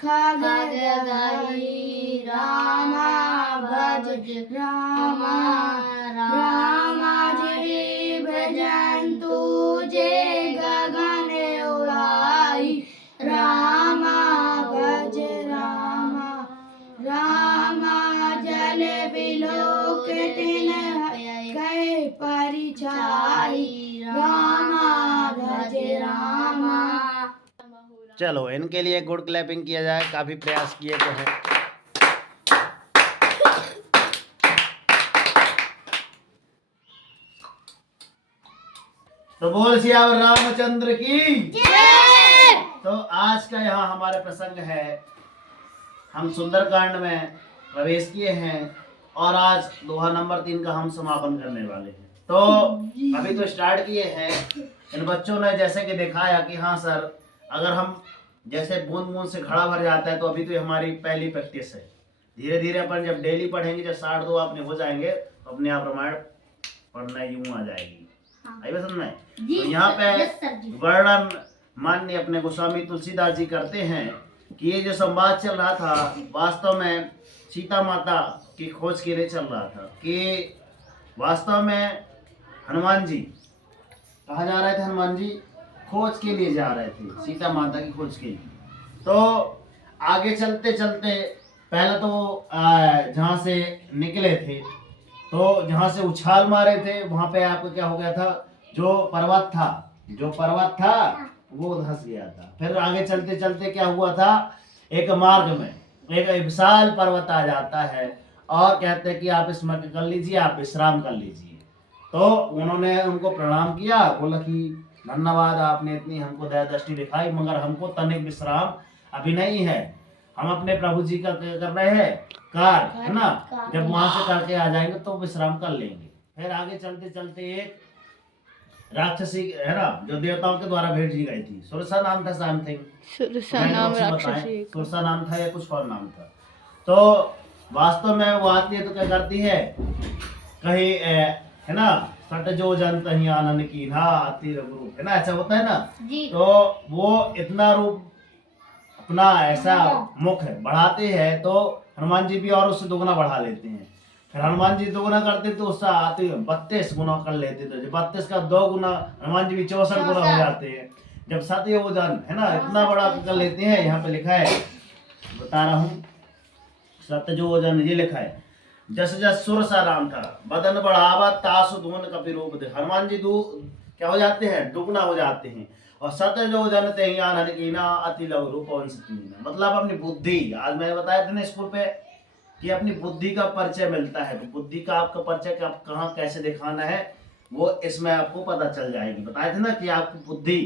खगधारी रामा भज रामा रामा जी भजन्तु जे गगन उड़ाई रामा भज रामा रामा जल विलोकित कहे परिछाई रामा भज रामा। चलो इनके लिए गुड क्लैपिंग किया जाए, काफी प्रयास किए तो है। तो बोल सियावर रामचंद्र की जय। तो आज का यहाँ हमारा प्रसंग है, हम सुंदरकांड में प्रवेश किए हैं और आज दोहा नंबर 3 का हम समापन करने वाले हैं। तो अभी तो स्टार्ट किए हैं। इन बच्चों ने जैसे कि दिखाया कि हाँ सर, अगर हम जैसे बूंद बूंद से घड़ा भर जाता है, तो अभी तो हमारी पहली प्रैक्टिस है। धीरे धीरे अपन जब डेली पढ़ेंगे, जब 62 अपने हो जाएंगे, तो अपने आप रामायण पढ़ना यूं आ जाएगी। आई बात समझ में? तो यहाँ पे वर्णन माननीय अपने गोस्वामी तुलसीदास जी करते हैं कि ये जो संवाद चल रहा था, वास्तव में सीता माता की खोज के लिए चल रहा था। कि वास्तव में हनुमान जी कहाँ जा रहे थे? हनुमान जी खोज के लिए जा रहे थे, सीता माता की खोज के लिए। तो आगे चलते चलते पहले तो जहाँ से निकले थे, तो जहाँ से उछाल मारे थे, वहां पे आपको क्या हो गया था? जो पर्वत था वो धंस गया था। फिर आगे चलते चलते क्या हुआ था? एक मार्ग में एक विशाल पर्वत आ जाता है और कहते हैं कि आप इसमें कर लीजिए, आप विश्राम कर लीजिए। तो उन्होंने उनको प्रणाम किया, बोला कि धन्यवाद, आपने इतनी हमको दया दृष्टि दिखाई, मगर हमको तनिक विश्राम अभी नहीं है। हम अपने प्रभु जी का कर रहे हैं कार्य, है ना? जब वहां से करके आ जाएंगे तो विश्राम कर लेंगे। फिर आगे चलते चलते एक राक्षसी है ना, जो देवताओं के द्वारा भेज दी गई थी, सुरसा नाम था, समथिंग सुरसा नाम था या कुछ और नाम था। तो वास्तव में वो आती है तो क्या करती है? कहीं है ना, सट जो जन तही आनंद की ना अति रूप, है ना, ऐसा होता है ना। तो वो इतना रूप अपना ऐसा मुख बढ़ाते हैं, तो हनुमान जी भी और उससे दुगना बढ़ा लेते हैं। फिर हनुमान जी दुगना करते तो उससे आते 32 गुना कर लेते, तो 32 का 2 गुना हनुमान जी भी 64 गुना हो जाते हैं। जब सत्य वो जान है ना इतना बड़ा कर लेते हैं। यहाँ पे लिखा है, बता रहा हूँ, सत्य जो वजन ये लिखा है, जस जस सुर सा राम था बदन बढ़ावा तासु धून कपि रूप दे। हनुमान जी क्या हो जाते हैं? दुगना हो जाते हैं। और सत्य जो जनते कीना अति लघु रूप मतलब अपनी बुद्धि, आज मैंने बताया था ना स्कूल पे कि अपनी बुद्धि का परिचय मिलता है। तो बुद्धि का आपका परिचय कि आप कहाँ कैसे दिखाना है, वो इसमें आपको पता चल जाएगी। बताए थे ना कि आपको बुद्धि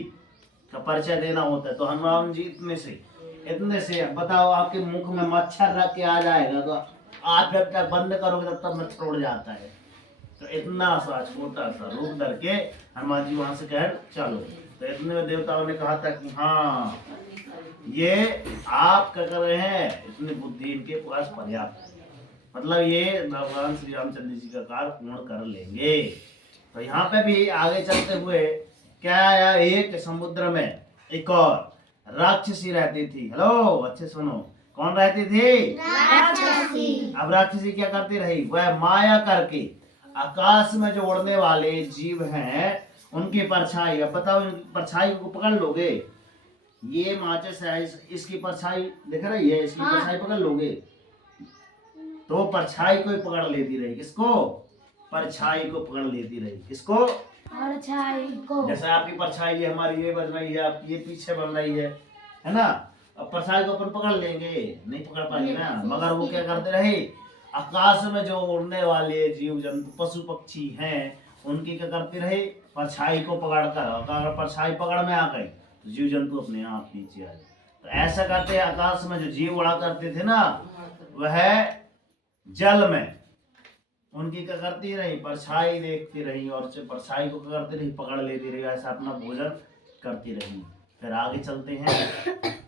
का परिचय देना होता है। तो हनुमान जी इतने से बताओ, आपके मुख में मच्छर रख के आ जाएगा तो आप जब तक बंद करोगे तब तक मच्छर उड़ जाता है। तो इतना सा छोटा सा रूप धर के हनुमान जी वहां से कह चलो। तो इतने में देवताओं ने कहा था कि हाँ, ये आप क्या कर रहे हैं, इतनी बुद्धि इनके पास पर्याप्त है, मतलब ये भगवान श्री रामचंद्र जी का कार्य पूर्ण कर लेंगे। तो यहाँ पे भी आगे चलते हुए क्या आया? एक समुद्र में एक और राक्षसी रहती थी। हेलो, अच्छे सुनो, कौन रहती थी? राक्षसी। अब राक्षसी क्या करती रही? वह माया करके आकाश में जो उड़ने वाले जीव हैं उनकी परछाई, अब बताओ परछाई को पकड़ लोगे? ये माचिस है, इसकी परछाई दिख रही है, इसकी परछाई पकड़ लोगे? तो परछाई को पकड़ लेती रही। किसको? परछाई को पकड़ लेती रही। किसको? परछाई को। जैसे आपकी परछाई है, हमारी ये बन रही है, आपकी ये पीछे बन रही है ना? अब परछाई को अपन पकड़ लेंगे? नहीं पकड़ पाएंगे ना। मगर वो क्या करते रहे? आकाश में जो उड़ने वाले जीव जंतु पशु पक्षी हैं उनकी क्या करते रहे? परछाई को पकड़कर। अगर परछाई पकड़ में आ गई तो जीव जंतु अपने आप नीचे आ जाए। तो ऐसा करते आकाश में जो जीव उड़ा करते थे ना, वह जल में उनकी क्या करती रही? परछाई देखती रही और परछाई को क्या करती रही? पकड़ लेती रही, ऐसा अपना भोजन करती रही। फिर आगे चलते हैं।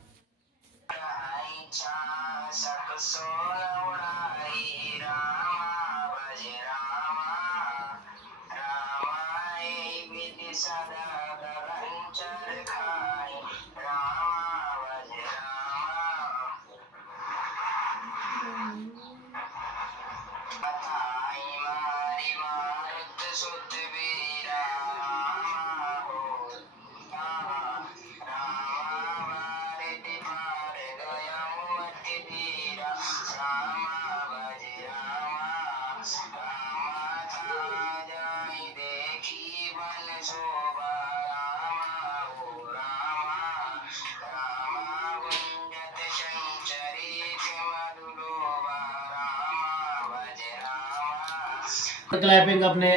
क्लैपिंग अपने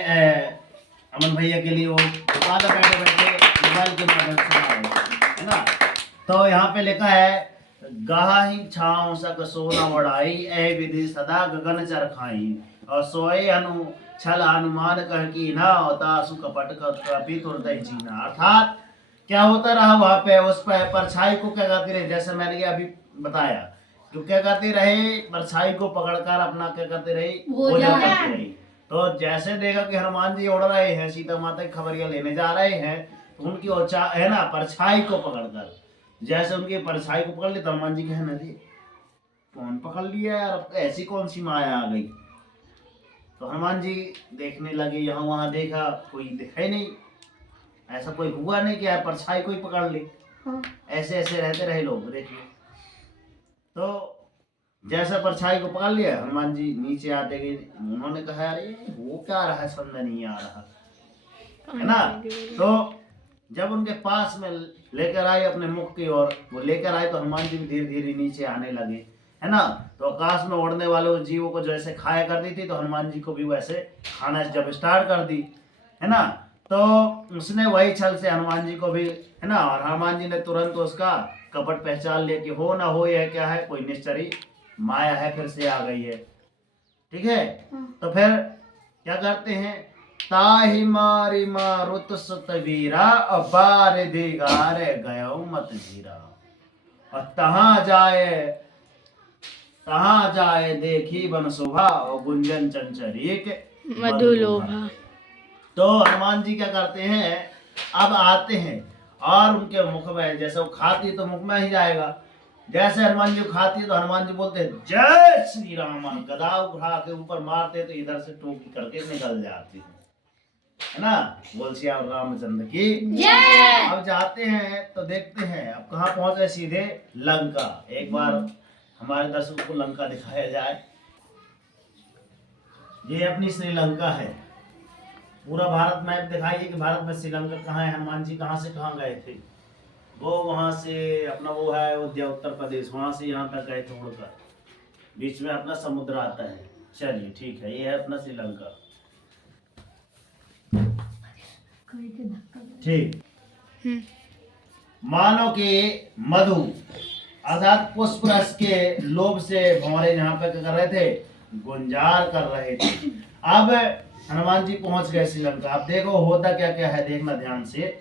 अमन भैया के लिए वो ज़्यादा बैठे बैठे मोबाइल के माध्यम से है ना। तो यहाँ पे लिखा है गाही छाँव सक सोना वड़ाई ए विधि सदा गगन चरखाई और सोए अनु छल हनुमान कह की ना होता सु कपट कपि तुरते जीना। अर्थात क्या होता रहा वहां पे उस पर परछाई को क्या करती रही, जैसे मैंने अभी बताया तो क्या करती रही, परछाई को पकड़कर अपना क्या करती रही, भोजन करती रही। तो जैसे देखा कि हनुमान जी उड़ रहे हैं, सीता माता की खबरिया लेने जा रहे हैं, तो उनकी ऊंचा है ना परछाई को पकड़कर, जैसे उनकी परछाई को पकड़ ली तो हनुमान जी कहने दी कौन पकड़ लिया यार, अब ऐसी कौन सी माया आ गई। तो हनुमान जी देखने लगे, यहाँ वहां देखा कोई दिखाई नहीं, ऐसा कोई हुआ नहीं कि यार परछाई कोई पकड़ ले। ऐसे ऐसे रहते रहे लोग, देखिए। तो जैसा परछाई को पकड़ लिया, हनुमान जी नीचे आते गए, उन्होंने कहा अरे वो क्या रहा है, समझ नहीं आ रहा है ना। तो जब उनके पास में लेकर आए अपने मुख की ओर, वो लेकर आए तो हनुमान जी भी धीरे धीरे नीचे आने लगे, है ना। तो आकाश में उड़ने वाले जीवों को जैसे खाया करती थी, तो हनुमान जी को भी वैसे खाना जब स्टार्ट कर दी, है ना। तो उसने वही छल से हनुमान जी को भी, है ना, और हनुमान जी ने तुरंत उसका कपट पहचान लिया कि हो ना हो यह क्या है, कोई निश्चरी माया है, फिर से आ गई है। ठीक है। तो फिर क्या करते हैं, ताहि मारी मारुत सतवीरा और बार दिगारे गयो मत जीरा। और तहाँ जाए देखी बन शोभा और गुंजन चंचरीक मधुलोभा। तो हनुमान जी क्या करते हैं, अब आते हैं और उनके मुख में जैसे वो खाती तो मुख में ही जाएगा, जैसे हनुमान जी खाती है तो हनुमान जी बोलते हैं जय श्री राम, गदा उठा के ऊपर मारते तो इधर से टोकी करके निकल जाती है ना। बोल श्याम रामचंद्र की जय। अब जाते हैं तो देखते हैं अब कहाँ पहुंचे, सीधे लंका। एक बार हमारे दर्शकों को लंका दिखाया जाए। ये अपनी श्रीलंका है। पूरा भारत मैप दिखाइए कि भारत में श्रीलंका कहाँ है, हनुमान जी कहाँ से कहाँ गए थे। वो वहाँ से अपना वो है अयोध्या उत्तर प्रदेश, वहाँ से यहाँ तक गए थे उड़कर, बीच में अपना समुद्र आता है। चलिए ठीक है, ये है अपना श्रीलंका। ठीक। मानो कि मधु अर्थात पुष्प रस के लोभ से भंवरे यहाँ पे क्या कर रहे थे, गुंजार कर रहे थे। अब हनुमान जी पहुंच गए श्रीलंका। अब देखो होता क्या क्या है, देखना ध्यान से।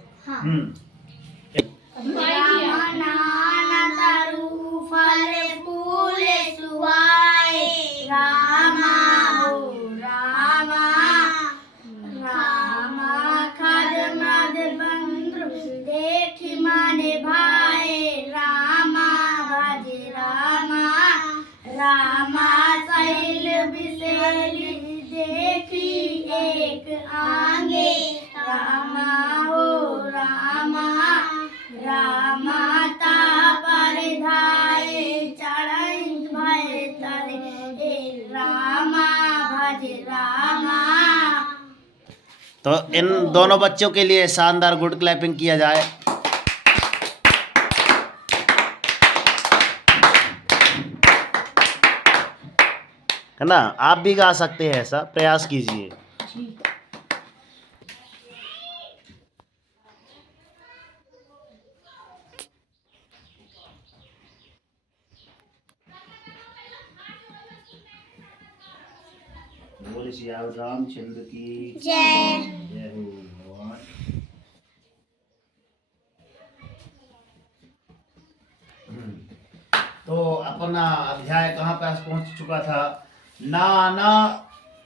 तो इन दोनों बच्चों के लिए शानदार गुड क्लैपिंग किया जाए। है ना, आप भी गा सकते हैं, ऐसा प्रयास कीजिए। बोल श्री रामचंद्र की जय। जय हो भगवान। तो अपना अध्याय कहाँ पे पहुंच चुका था, नाना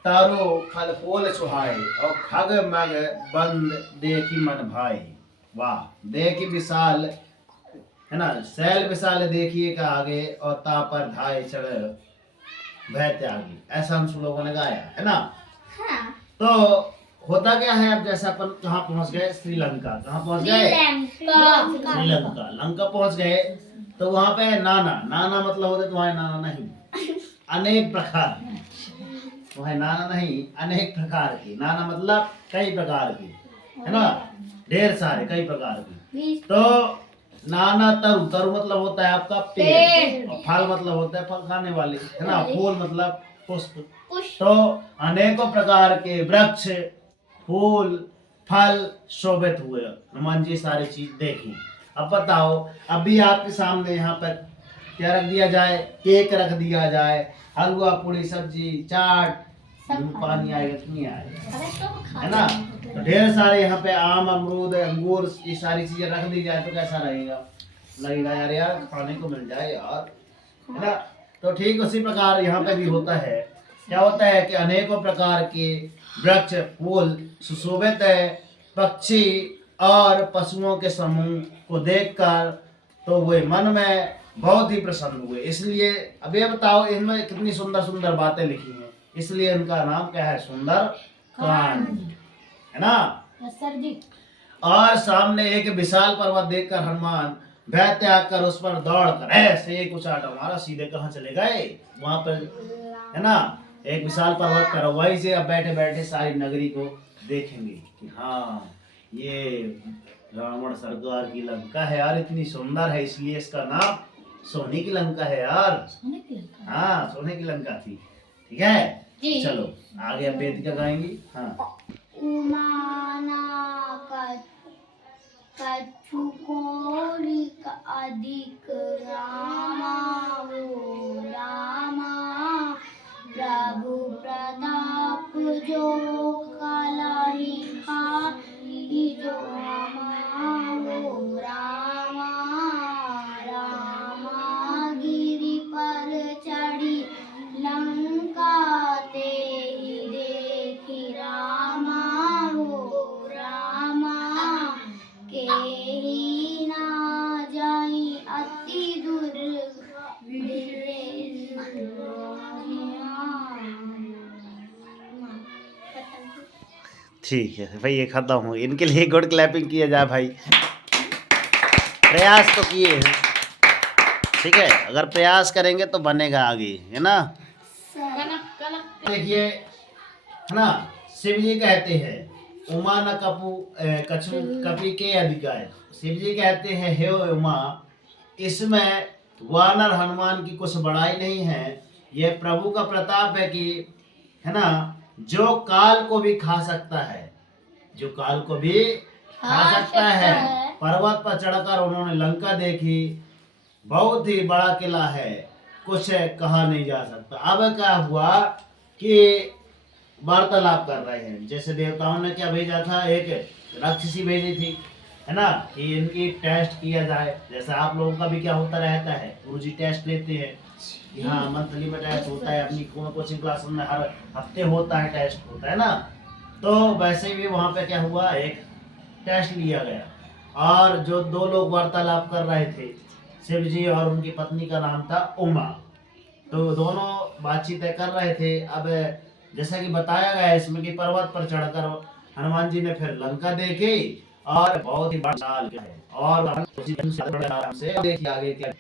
तारो फल फूल सुहाए और खग मग बंद देखी मन भाई। वाह, देखी विशाल, है ना, शैल विशाल देखिए का आगे और ता पर धाय चढ़ भय त्यागी, ऐसा हम लोगों ने गाया है ना। हाँ। तो होता क्या है, अब जैसे अपन कहाँ पहुंच गए, श्रीलंका। कहाँ पहुंच गए, श्रीलंका। लंका पहुंच गए तो वहां पे नाना, नाना मतलब होते तुम्हारे नाना नहीं, अनेक प्रकार, तुम्हारे नाना नहीं, अनेक प्रकार की। नाना मतलब कई प्रकार की, है ना, ढेर सारे कई प्रकार की। तो नाना तरु, तरु मतलब होता है आपका पेड़, और फल मतलब होता है फल खाने वाले, है ना। फूल मतलब पुष्प। पुष्प। तो अनेकों प्रकार के वृक्ष, फूल, फल शोभित हुए। हनुमान जी सारी चीज देखी। अब बताओ, अभी आपके सामने यहाँ पर क्या रख दिया जाए? केक रख दिया जाए, हलवा पूरी सब्जी चाट, पानी आएगा कि नहीं आएगा? है ना? तो ढेर सारे यहाँ पे आम, अमरूद, अंगूर, ये सारी चीजें रख दी जाए तो कैसा रहेगा? लगेगा यार यार खाने को मिल जाए यार, है ना? तो ठीक उसी प्रकार यहाँ पे भी होता है। क्या होता है कि अनेकों प्रकार के वृक्ष, फूल सुशोभित है, पक्षी और पशुओं के समूह को देखकर तो वे मन में बहुत ही प्रसन्न हुए। इसलिए अब ये बताओ, इनमें कितनी सुंदर सुंदर बातें लिखी हैं, इसलिए इनका नाम क्या है? सुंदर कांड, है ना? सर जी। और सामने एक विशाल पर्वत देखकर हनुमान भय त्याग कर उस पर दौड़ कर ऐसे एक उचाट हमारा सीधे कहाँ चले गए? वहां पर, है ना, एक विशाल पर्वत पर। वहीं से अब बैठे बैठे सारी नगरी को देखेंगे कि हाँ, ये रावण सरकार की लंका है यार, इतनी सुंदर है, इसलिए इसका नाम सोने की लंका है यार। हाँ, सोने की लंका थी। ठीक है जी। चलो आगे अब वेदिका गाएंगी। हाँ। उमाना कछु कोरिक अधिक रामा वो रामा, प्रभु प्रताप जो कलहि खाहि जो रामा वो रामा, रामा गिरि पर चढ़ी लंका ते ही देखी रामा वो रामा, के ही ना जाई अति ठीक है भाई, ये खत्म हो। इनके लिए गुड क्लैपिंग किया जाए भाई, प्रयास तो किए हैं। ठीक है, अगर प्रयास करेंगे तो बनेगा आगे, है ना? देखिए, है ना, शिव जी कहते हैं उमा न कपू कछु कपी के अधिकार। शिव जी कहते हैं हे उमा, इसमें वानर हनुमान की कुछ बड़ाई नहीं है, ये प्रभु का प्रताप है कि, है ना, जो काल को भी खा सकता है, जो काल को भी खा सकता है। पर्वत पर चढ़कर उन्होंने लंका देखी, बहुत ही बड़ा किला है, कुछ कहा नहीं जा सकता। अब क्या हुआ कि वार्तालाप कर रहे हैं, जैसे देवताओं ने क्या भेजा था, एक राक्षसी भेजी थी, है ना, कि इनकी टेस्ट किया जाए। जैसे आप लोगों का भी क्या होता रहता है, गुरुजी टेस्ट लेते हैं कि हाँ मंथली में टेस्ट होता है, अपनी कोचिंग क्लास में हर हफ्ते होता है, टेस्ट होता है ना। तो वैसे भी वहाँ पे क्या हुआ, एक टेस्ट लिया गया और जो दो लोग वार्तालाप कर रहे थे, शिव जी और उनकी पत्नी का नाम था उमा, तो दोनों बातचीतें कर रहे थे। अब जैसा कि बताया गया है इसमें कि पर्वत पर चढ़कर हनुमान जी ने फिर लंका देखी और बहुत ही बड़ा किला है। और से देखिए आगे क्या